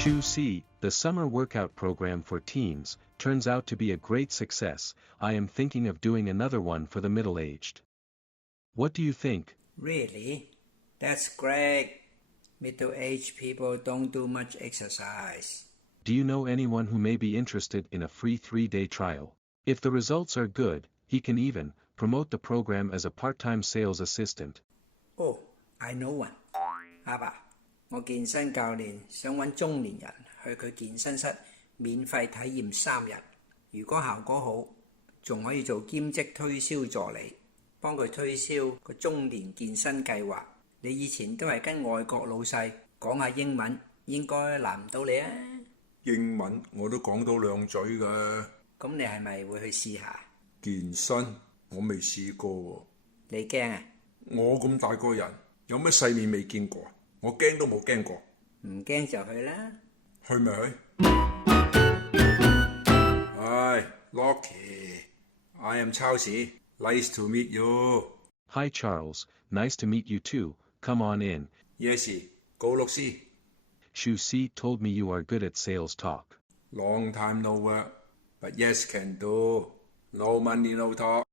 Shu C, the summer workout program for teens, turns out to be a great success. I am thinking of doing another one for the middle-aged. What do you think? Really? That's great. Middle-aged people don't do much exercise. Do you know anyone who may be interested in a free 3-day trial? If the results are good, he can even promote the program as a part-time sales assistant. Oh, I know one. 阿爸，我健身教練想揾中年人去佢健身室免費體驗3日，如果效果好，仲可以做兼職推銷助理，幫佢推銷個中年健身計劃。你以前都係跟外國老細講下英文，應該難唔到你啊！英文我都講到兩嘴㗎。咁你係咪會去試下？健身我未試過喎。你驚啊？我咁大個人，有咩世面未見過？我驚都冇驚過。唔驚就去啦。去咪去。Hi, Lockie. I am Chelsea. Nice to meet you. Hi Charles, nice to meet you too. Come on in. Yes, go Lucy. Shu C told me you are good at sales talk. Long time no work, but yes can do. No money, no talk.